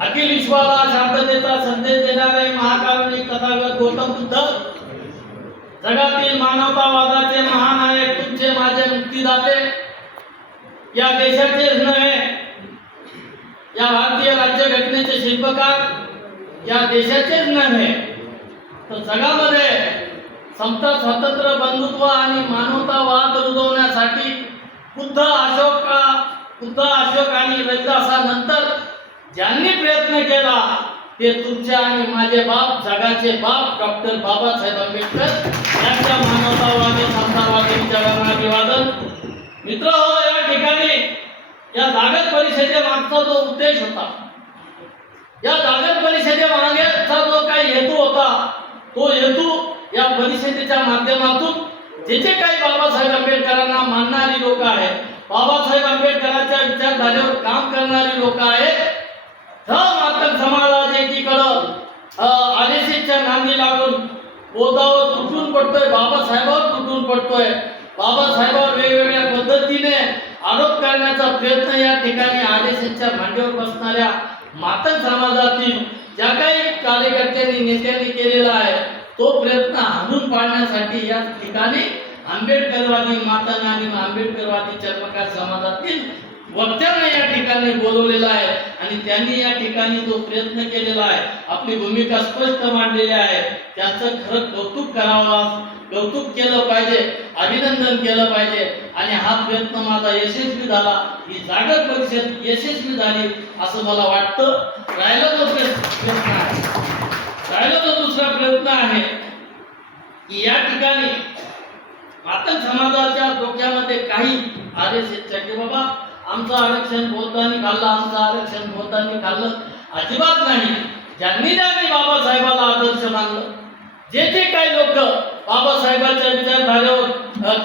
अखिल विश्वाला शांततेचा संदेश देणारे महाकारुणिक तथागत गौतम बुद्ध, जगातील मानवतावादाचे महानायक, तुमचे माझे मुक्तीदाते, या देशाचेच नव्हे, या भारतीय राज्यघटनेचे शिल्पकार, या देशाचेच नव्हे तर जगामध्ये समता, स्वातंत्र्य, बंधुत्व आणि मानवतावाद रुजवण्यासाठी बुद्ध अशोक आणि रविदासानंतर ज्यांनी प्रयत्न केला ते तुमचे आणि माझे बाप, जगाचे बाप डॉक्टर बाबासाहेब आंबेडकर यांच्या मानवतावादी, समतावादी विचारांना अभिवादन. मित्र हो, या ठिकाणी या जागतिक परिषदेमागचा जो उद्देश होता, या जागतिक परिषदेमागचा जो काही हेतू होता, तो हेतू या परिषदेच्या माध्यमातून जे जे काही बाबासाहेब आंबेडकरांना मानणारी लोक आहेत, बाबासाहेब आंबेडकरांच्या विचारधारेवर काम करणारी लोक आहेत, मातक समाजाला एकीकडं आरएसएसच्या नांदी लागून बोधावर तुटून पडतोय, बाबासाहेबावर तुटून पडतोय, बाबासाहेबावर वेगवेगळ्या पद्धतीने आरोप करण्याचा प्रयत्न या ठिकाणी आरएसएसच्या मांडीवर बसणाऱ्या मातक समाजातील ज्या काही कार्यकर्त्यांनी, नेत्यांनी केलेला आहे, तो प्रयत्न हाणून पाडण्यासाठी या ठिकाणी आंबेडकरवादी मातंग आणि आंबेडकरवादी चर्मकार समाजातील वक्त्यांना या ठिकाणी बोलवलेला आहे आणि त्यांनी या ठिकाणी जो प्रयत्न केलेला आहे, आपली भूमिका स्पष्ट मांडलेली आहे, त्याचं खरं कौतुक करावं, कौतुक केलं पाहिजे, अभिनंदन केलं पाहिजे. आणि हा प्रयत्न माझा यशस्वी झाला, ही जागतिक परिषद यशस्वी झाली असं मला वाटतं. राहिला जो दुसरा प्रयत्न आहे की या ठिकाणी मातंग समाजाच्या डोक्यामध्ये काही आरएसएसच्या की बाबा आमचं आरक्षण बोलताना खाल्लं, आमचं आरक्षण बोलताना खाल्लं, अजिबात नाही. ज्यांनी बाबासाहेबाला आदर्श मानलं, जे जे काही लोक बाबासाहेबांच्या विचारधारेवर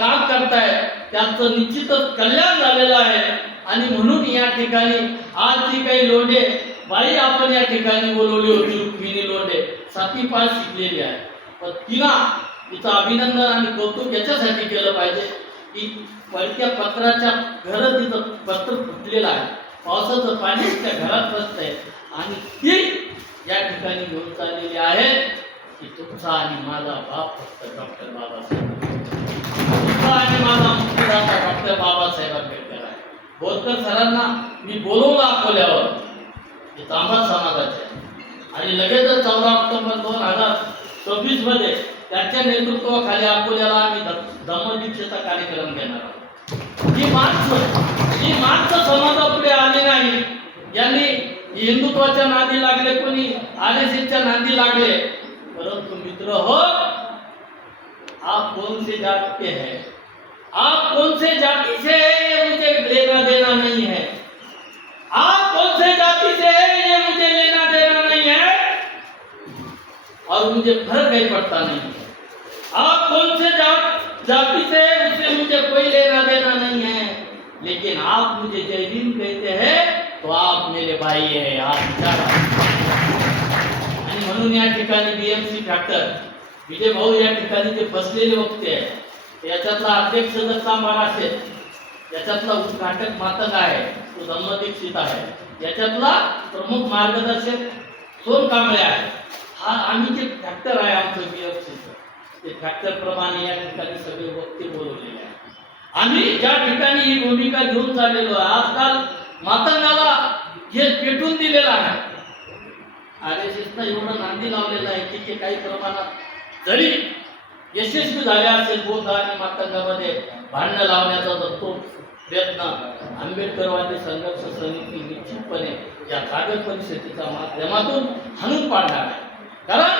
काम करतायत, त्यांचं निश्चितच कल्याण झालेलं आहे. आणि म्हणून या ठिकाणी आज जी काही लोंढे बाई आपण या ठिकाणी बोलवली होती, रुक्मिणी लोंढे, 7वी पास शिकलेली आहे, पण तिचं अभिनंदन आणि कौतुक याच्यासाठी केलं पाहिजे की पडक्या पत्राच्या घरात तिथं पत्र फुटलेलं आहे, पावसाचं पाणी त्या घरात बसतंय आणि ती या ठिकाणी घेऊन चाललेली आहे की तुमचा आणि माझा बाप फक्त डॉक्टर बाबासाहेब, तुमचा आणि माझा मुक्तीदाता डॉक्टर बाबासाहेब आंबेडकर आहे. बोरकर सरांना मी बोलवलं अकोल्यावर, ते तांबा समाजाचे, आणि लगेचच 14 ऑक्टोबर 2024 मध्ये त्यांच्या नेतृत्वाखाली अकोल्याला आम्ही धम्मदीक्षेचा कार्यक्रम घेणार आहोत. ही माणसं समाजापुढे आली नाही. यांनी हिंदुत्वाच्या नादी लागले, कोणी आरएसएसच्या नादी लागले, परंतु मित्र हो, आप कौन से जात के हैं, आप कौन से जाति से है, ये मुझे लेना देना नहीं है. आप कौन से जाति से है, ये मुझे लेना देना नहीं है और मुझे फर्क नहीं पड़ता नहीं है. आप कौन से जाति से, उससे मुझे कोई लेना देना नहीं है, लेकिन आप मुझे जय भीम कहते हैं तो आप मेरे भाई है, आप विचारा. आणि म्हणून या ठिकाणी बीएमसी फॅक्टर विजय भाऊ या ठिकाणी जे बसलेले वक्ते आहे, याच्यातला अध्यक्ष जर सांबार असेल, याच्यातला उद्घाटक मातंग आहे, तो धम्मदीक्षित आहे, याच्यातला प्रमुख मार्गदर्शक सोन कांबळे आहे. हा आम्ही जे फॅक्टर आहे आमचं बीएमसीचं, ते फॅक्टर प्रमाणे या ठिकाणी सगळे वक्ते बोलवलेले आहे. आम्ही ज्या ठिकाणी ही भूमिका घेऊन चाललेलो आहे, आजकाल मातंगाला हे पेटून दिलेलं आहे, आरएसएसला एवढं नांदी लावलेलं आहे की ते काही प्रमाणात जरी यशस्वी झाले असेल बौद्ध आणि मातंगामध्ये भांडणं लावण्याचा तो प्रयत्न आंबेडकरवादी संघर्ष समिती निश्चितपणे या जागतिक परिषदेच्या माध्यमातून हाणून पाडणार आहे. कारण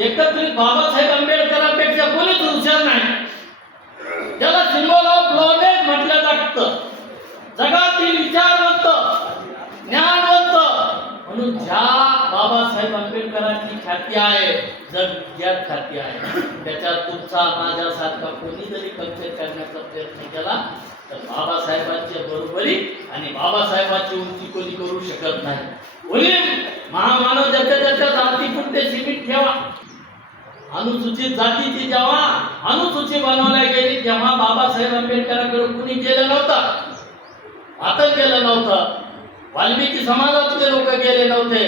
एकत्रित बाबासाहेब आंबेडकरांपेक्षा कोणीच हुशार नाही. ज्याला सिम्बॉल ऑफ नॉलेज म्हटलं जातं, जगातील विचारवंत, ज्ञानवंत म्हणून ज्या बाबासाहेब आंबेडकरांची ख्याती आहे, जगभरात ख्याती आहे, त्याच्यात तुमचा माझ्यासारखा कोणी जरी कल्पेट करण्याचा प्रयत्न केला तर बाबासाहेबांच्या बरोबरी आणि बाबासाहेबांची उंची कोणी करू शकत नाही. कोणी महामानव ज्याच्या जातीपुरते सीमित ठेवा. अनुसूचित जातीची जेव्हा अनुसूची बनवल्या गेली, तेव्हा बाबासाहेब आंबेडकरांकडे कुणी केलं नव्हतं, आता केलं नव्हतं. वाल्मिकी समाजातले लोक गेले नव्हते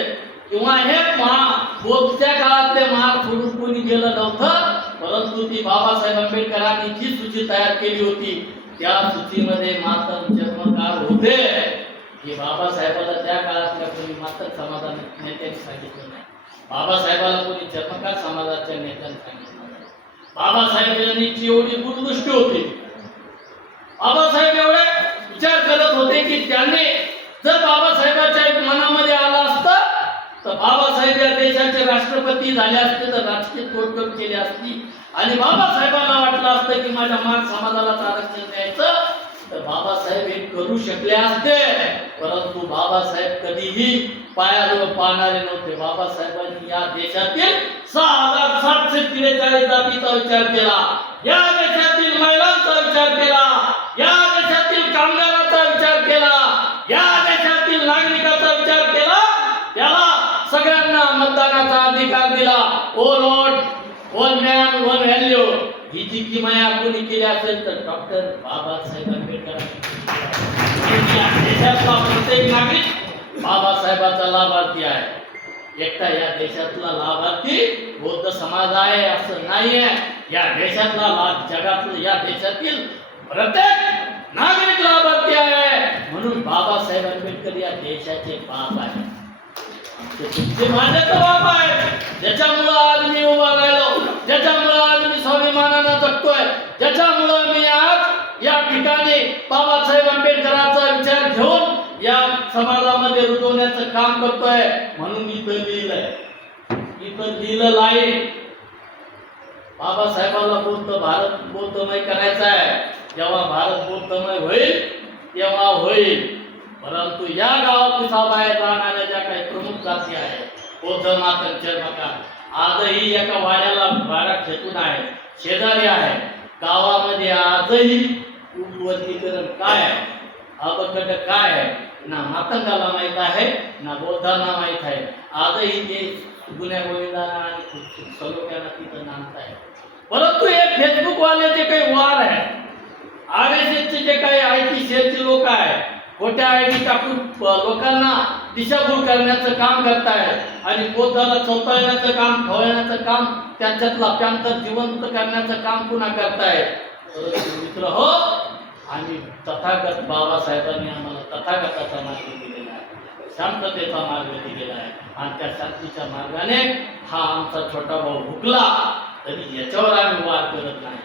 किंवा हे बोधच्या काळातले महार सोडून कोणी गेलं नव्हतं, परंतु ती बाबासाहेब आंबेडकरांनी जी सूची तयार केली होती त्या सूचीमध्ये मातम चर्मकार होते. हे बाबासाहेबाला त्या काळातल्या कोणी मातम समाजाने नेत्यांनी सांगितलं नाही, बाबासाहेबाला कोणी चर्मकार समाजाच्या नेत्यांनी सांगितलं नाही. बाबासाहेब यांची एवढी दूरदृष्टी होती, बाबासाहेब एवढे विचार करत होते की त्यांनी जर बाबासाहेबाच्या मनामध्ये आलं असतं तर बाबासाहेब या देशाचे राष्ट्रपती झाले असते, तर राजकीय तोडजोड केली असती आणि बाबासाहेबांना वाटलं असतं की माझ्या माग समाजाला आरक्षण द्यायचं, तर बाबासाहेब हे करू शकले असते. परंतु बाबासाहेब कधीही पायाजवळ पाहणारे नव्हते. बाबासाहेबांनी या देशातील 6,743 जातीचा विचार केला, या देशातील महिलांचा विचार केला, या देशातील कामगारांचा विचार केला, या देशातील नागरिकांचा विचार केला, त्याला सगळ्यांना मतदानाचा अधिकार दिला. Oh Lord, one man one value ही जी किमया कोणी केली असेल तर डॉक्टर बाबासाहेब आंबेडकरांनी. देशातला प्रत्येक नागरिक बाबासाहेबाचा लाभार्थी आहे. एकटा या देशातला लाभार्थी बौद्ध समाज आहे असं नाहीये. या देशातला जगातलं या देशातील प्रत्येक नागरिक लाभार्थी आहे. म्हणून बाबासाहेब आंबेडकर या देशाचे बाप आहे, ते माझ्याचा बाप आहे. ज्याच्यामुळं आज मी उभा राहिलो, ज्याच्यामुळं आज मी स्वाभिमानानं जगतोय, ज्याच्यामुळं मी आज या ठिकाणी बाबासाहेब आंबेडकरांचा विचार घेऊन या समाजामध्ये रुजवण्याचं काम करतोय. म्हणून इथं लिहिलं लाईन बाबासाहेबाला भारत बौद्धमय करायचा आहे. जेव्हा भारत बौद्धमय होईल तेव्हा होईल. परंतु या गावाबाहेर राहणाऱ्या ज्या काही प्रमुख जाती आहेत, बौद्ध, मातंग, चर्मकार, आजही एका वाड्याला भाडा खेचून आहे, शेजारी आहे. गावामध्ये आजही उद्वर्गीकरण काय आहे, अबकट काय आहे, ना मातंगाला माहीत आहे ना बौद्धांना माहीत आहे. आजही ते गुन्ह्या गोविंदांना आणि सलोख्याला तिथं नांदत आहे. परंतु हे फेसबुक वाले जे काही वार आहे, RSSचे जे काही IT सेलचे लोक आहेत, खोट्या ID टाकून लोकांना दिशाभूल करण्याचं काम करतायत आणि बौद्धाला चौथळण्याचं काम, खवळण्याचं काम, त्यांच्यातला प्यांतर जिवंत करण्याचं काम पुन्हा करतायत. मित्र हो, आम्ही तथागत बाबासाहेबांनी आम्हाला तथागताचा मार्ग दिलेला आहे, शांततेचा मार्ग दिलेला आहे आणि त्या शांतीच्या मार्गाने हा आमचा छोटा भाऊ हुकला तरी याच्यावर आम्ही वाद करत नाही.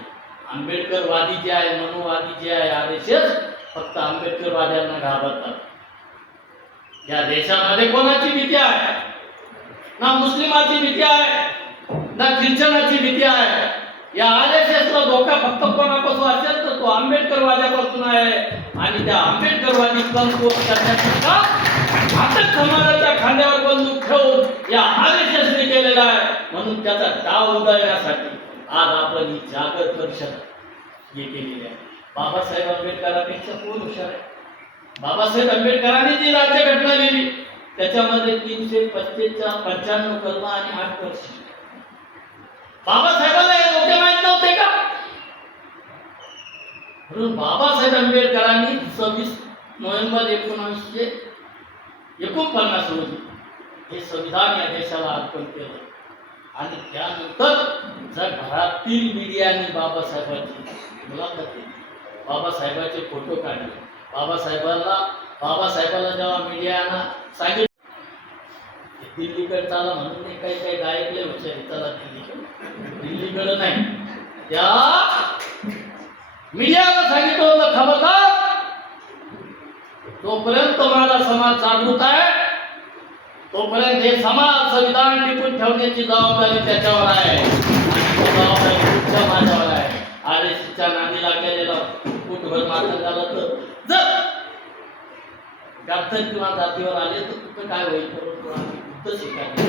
आंबेडकरवादी जे आहे, मनुवादी जे आहे, RSS फक्त आंबेडकरवाद्यांना घाबरतात. या देशामध्ये कोणाची भीती आहे? ना मुस्लिमाची भीती आहे ना ख्रिश्चनाची भीती आहे. या RSSला धोका फक्त कोणापासून असेल तर तो आंबेडकरवाद्यापासून आहे आणि त्या आंबेडकरवादी कमकुवत करण्याचं काम मातंग समाजाच्या खांद्यावर बंदूक ठेवून या RSSने केलेला आहे. म्हणून त्याचा डाव उडवण्यासाठी आज आपण ही जागर परिषद हे केलेली आहे. बाबासाहेब आंबेडकरांपेक्षा कोण हुशार आहे? बाबासाहेब आंबेडकरांनी जी राज्यघटना लिहिली त्याच्यामध्ये 395 कलम आणि 8 वर्ष. बाबासाहेबांना हे धोके माहित नव्हते का? म्हणून बाबासाहेब आंबेडकरांनी 26 नोव्हेंबर 1949 रोजी हे संविधान या देशाला अर्पण केलं आणि त्यानंतर जगभरातील मीडियाने बाबासाहेबांची मुलाखत घेतली, बाबासाहेबांचे फोटो काढले. बाबासाहेबाला जेव्हा मीडियानं सांगितलं दिल्लीकडे चाला म्हणून काही गायकले हुशारी, चला दिल्लीकडे नाही, त्या मीडियाला सांगितलं होतं खबरदार, तोपर्यंत माझा समाज जागृत आहे तोपर्यंत हे समाज संविधान टिकून ठेवण्याची जबाबदारी त्याच्यावर आहे आणि जबाबदारी माझ्यावर आहे. RSSच्या नादीला गेलेला कुठभर मात्र झालं तर जर गाथर किंवा जातीवर आले तर कुठं काय होईल, परंतु आम्ही बुद्ध स्वीकारले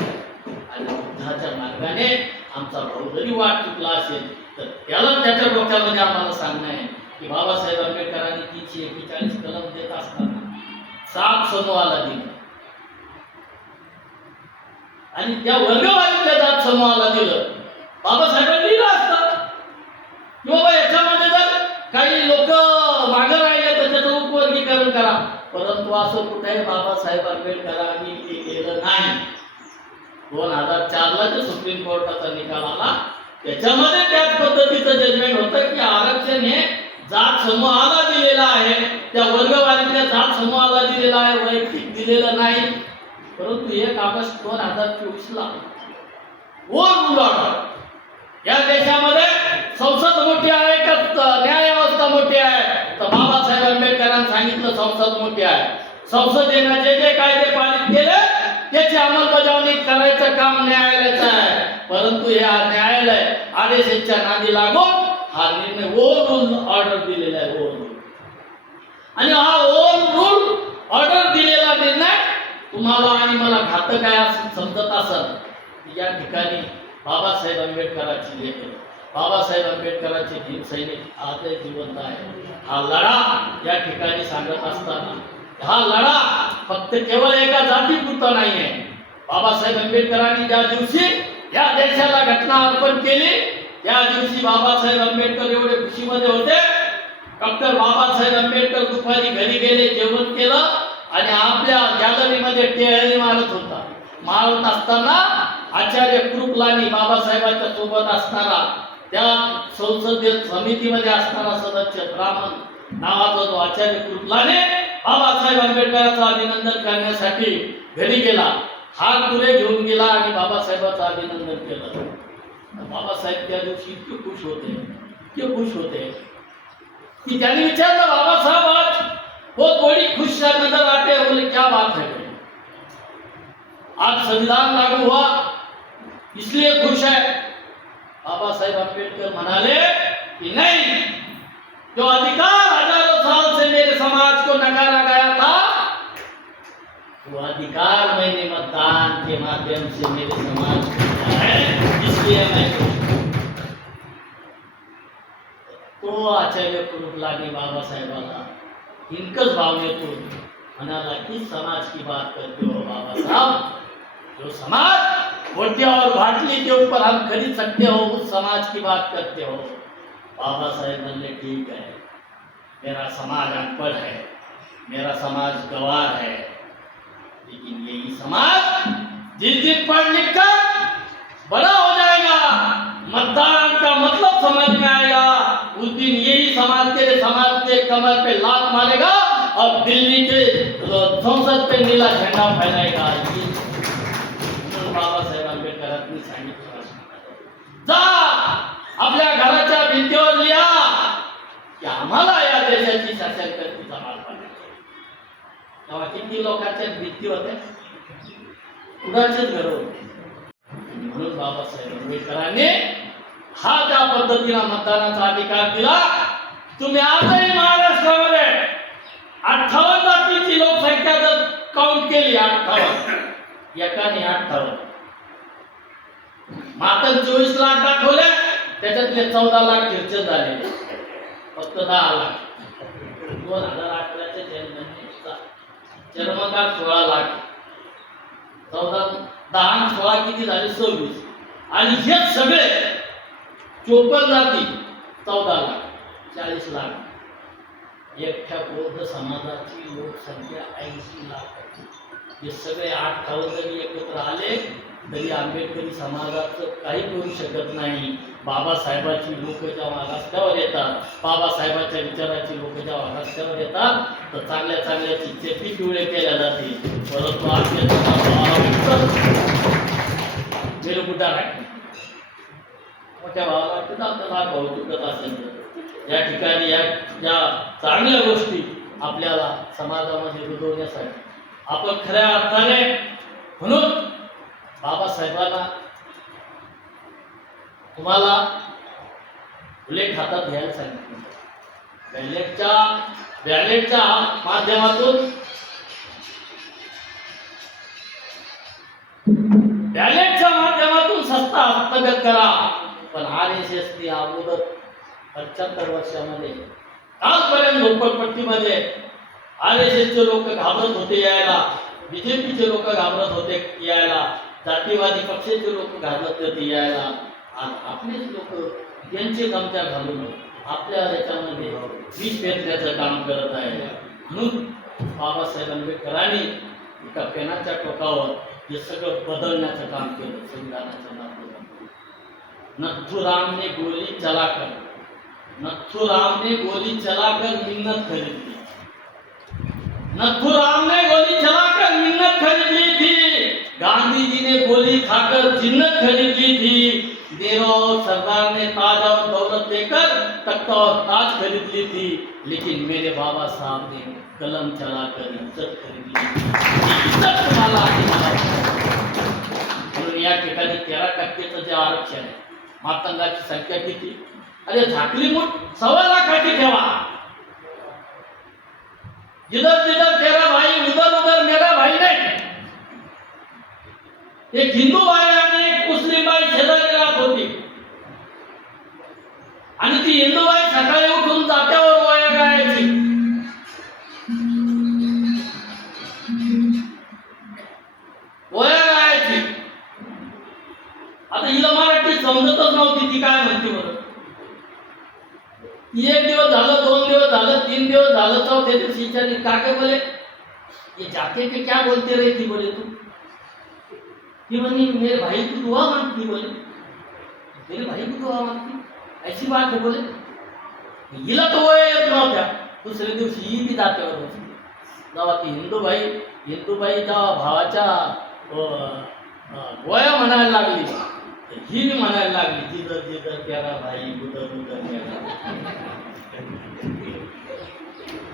आणि बुद्धाच्या मार्गाने आमचा भाऊ जरी वाट चुकला असेल तर त्याला त्याच्या डोक्यामध्ये आम्हाला सांगणं आहे की बाबासाहेब आंबेडकरांनी 341 कलम देत असताना 7 समूहाला दिलं आणि त्या वर्गवारीतल्या जात समूहाला दिलं. बाबासाहेबांनी लिहिलं असतं की बाबा याच्यामध्ये जर काही लोक मागं राहिले तर त्याचं उपवर्गीकरण करा, परंतु परंतु असं कुठेही बाबासाहेब आंबेडकरांनी केलेलं नाही. 2004ला जो सुप्रीम कोर्टाचा निकाल आला त्याच्यामध्ये त्याच पद्धतीचं जजमेंट होतं की आरक्षण हे जात समूहाला दिलेलं आहे, त्या वर्गवारीतल्या जात समूहाला दिलेलं आहे, वैयक्तिक दिलेलं नाही. परंतु 1 ऑगस्ट 2024ला रूल ऑर्डर, या देशामध्ये संसद मोठी आहे का न्याय व्यवस्था मोठी आहे? तर बाबासाहेब आंबेडकरांनी सांगितलं संसद मोठी आहे. संसदेने जे जे कायदे पारित केले त्याची अंमलबजावणी करायचं काम न्यायालयाचं आहे. परंतु हे न्यायालय RSSच्या नादी लागून हा निर्णय रूल ऑर्डर दिलेला आहे. रूल आणि हा रूल ऑर्डर दिलेला निर्णय तुम्हाला आणि मला घातक आहे असं समजत असेल. या ठिकाणी बाबासाहेब आंबेडकरांची लेख, बाबासाहेब आंबेडकरांचे भीम सैनिक आजही जिवंत आहे. हा लढा या ठिकाणी सांगत असताना हा लढा फक्त केवळ एका जातीपुरता नाही आहे. बाबासाहेब आंबेडकरांनी ज्या दिवशी या देशाला घटना अर्पण केली त्या दिवशी बाबासाहेब आंबेडकर एवढे खुशीमध्ये होते. डॉक्टर बाबासाहेब आंबेडकर दुपारी घरी गेले, जेवण केलं आणि आपल्या गॅलरीमध्ये टेहळी मारत होता. मारत असताना आचार्य कृपलानी, बाबासाहेबांच्या सोबत असणारा त्या संसदीय समितीमध्ये असणारा सदस्य ब्राह्मण नावाचा जो आचार्य कृपलानी बाबासाहेब आंबेडकरांचं अभिनंदन करण्यासाठी घरी गेला. हात पुढे घेऊन गेला आणि बाबासाहेबांचं अभिनंदन केलं. बाबासाहेब त्या दिवशी इतके खुश होते कि त्यांनी विचारलं, बाबासाहेब आज बहुत बड़ी खुश नजर आते हैं. बोले क्या बात है? आज संविधान लागू हुआ इसलिए खुश है. बाबासाहेब आंबेडकर म्हणाले कि नहीं, जो अधिकार हजारों साल से मेरे समाज को नकारा गया था वो अधिकार मैंने मतदान के माध्यम से मेरे समाज को दिया है, इसलिए मैं खुश हूं. तो आचार्य कृपलानी बाबासाहेबाला इनकस भावनेतून म्हणाला की समाज की बात करते हो बाबा साहब, जो समाज रोटी और बाटली के ऊपर हम खरीद सकते हो उस समाज की बात करते हो. बाबा साहेब बोले ठीक है, मेरा समाज अनपढ़ है, मेरा समाज गवार है, लेकिन यही समाज जिस दिन पढ़ लिख कर बड़ा हो जाएगा, मतदान का मतलब समझ में आएगा, उस दिन यही समाज तेरे समाज के कमर पे लात मारेगा और दिल्ली के संसद पे नीला झंडा फहराएगा. बाबासाहेब आंबेडकरांनी सांगितलं, जा आपल्या घराच्या भिंतीवर लिहा की आम्हाला या देशाची शासनकर्तीचा माल पाहिजे. तेव्हा किती लोकांच्या भिंती होत्या, कुणाचेच घर होते. म्हणून बाबासाहेब आंबेडकरांनी हा ज्या पद्धतीने मतदानाचा अधिकार दिला. तुम्ही आजही महाराष्ट्रामध्ये 58 जातीची लोकसंख्या जर काउंट केली, 58 एकाने 58 मात्र 24 लाख दाखवले, त्याच्यातले 14 लाख खर्च झाले, फक्त 10 लाख. 2011च्या जनगणनेचा चर्मकार 16 लाख, 14 10 16 किती झाले 26. आणि हे सगळे 54 जाती 14 लाख 40 लाख. एकट्या बौद्ध समाजाची लोकसंख्या 80 लाख. हे सगळे 58 जरी एकत्र आले तरी आंबेडकरी समाजाचं काही करू शकत नाही. बाबासाहेबांची लोक जेव्हा रस्त्यावर येतात, बाबासाहेबांच्या विचाराची लोक जेव्हा रस्त्यावर येतात तर चांगल्या चांगल्याची चेपी पिवळे केल्या जाते. परंतु मेरे कुठं राखणे मोठ्या भावाला वाटतं आपल्याला भाऊ चुकत असेल तर या ठिकाणी या चांगल्या गोष्टी आपल्याला समाजामध्ये रुजवण्यासाठी आपण खऱ्या अर्थाने म्हणून बाबासाहेबांना तुम्हाला बुलेट हातात घ्यायला सांगितलं. बॅलेटच्या माध्यमातून सत्ता हस्तगत करा. पण RSSने अगोदर 75 वर्षामध्ये आजपर्यंत झोपडपट्टीमध्ये RSSचे लोक घाबरत होते यायला, BJPचे लोक घाबरत होते यायला, जातीवादी पक्षाचे लोक घाबरत होते यायला. आपलेच लोक यांचे गमत्या घालून आपल्या याच्यामध्ये विष पेटण्याचं काम करत आहे. म्हणून बाबासाहेब आंबेडकरांनी एका पेनाच्या टोकावर हे सगळं बदलण्याचं काम केलं. संविधानाच्या नावावर नथुराम ने गोली चलाकर, नथुराम ने गोली चलाकर मिन्नत खरीदी, नथुराम ने गोली चलाकर मिन्नत खरीदी थी, गांधी जी ने गोली खाकर जिन्नत खरीदी थी, देवराव सरदार ने ताज और दौलत देकर तख्त और ताज खरीद ली थी, लेकिन मेरे बाबा साहब ने कलम चलाकर इज्जत खरीद ली. इज्जत तुम्हाला आहे म्हणून या ठिकाणी 13% जे आरक्षण आहे, मातंगाची संख्या किती? अरे झाकली मूठ 1.25 लाखाची ठेवा. जिधर जिधर तेरा भाई उधर उधर मेरा भाई नाही. एक हिंदू बाई आणि एक मुस्लिम बाई शेजारी राहत होती आणि ती हिंदू बाई सकाळी उठून जात्यावर वया गायची. वया गायची. आता हिला मराठी समजतच नव्हती ती काय म्हणते बरं. एक दिवस झालं, 2 दिवस झालं, 3 दिवस झालं, चौथ्या दिवशी विचारली काके बोले ये जाके के क्या बोलते रही थी बोले तू. ती म्हणे मेरे भाई की दुआ मांगती बोले. मेरे भाई की दुआ मांगती ऐसी बात है बोले. हिला तो वय येत नव्हत्या. दुसऱ्या दिवशी ही बी जात्यावर बसली. जेव्हा ती हिंदूबाई जेव्हा भावाच्या गोया म्हणायला लागली, ही बी म्हणायला लागली जिधर जिधर तेरा भाई उधर उधर मेरा.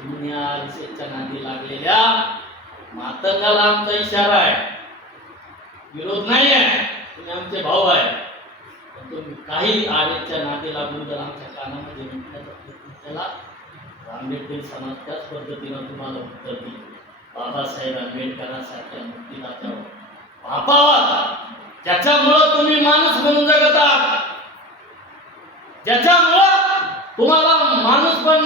दुनिया रिसेटच्या नादी लागलेल्या मातंगाला आमचा इशारा आहे, विरोध नाही आहे, तुम्ही आमचे भाऊ आहे, पण तुम्ही काही आर्यच्या नादी लागून जर आमच्या कानामध्ये म्हटल्याचा प्रयत्न केला, आंबेडकरी समाज त्याच पद्धतीनं तुम्हाला उत्तर देईल. बाबासाहेब आंबेडकरांसारख्या मुक्तीदात्यावर बापावर ज्याच्यामुळं तुम्ही माणूस म्हणून जगतात, ज्याच्यामुळं तुम्हाला माणूस पण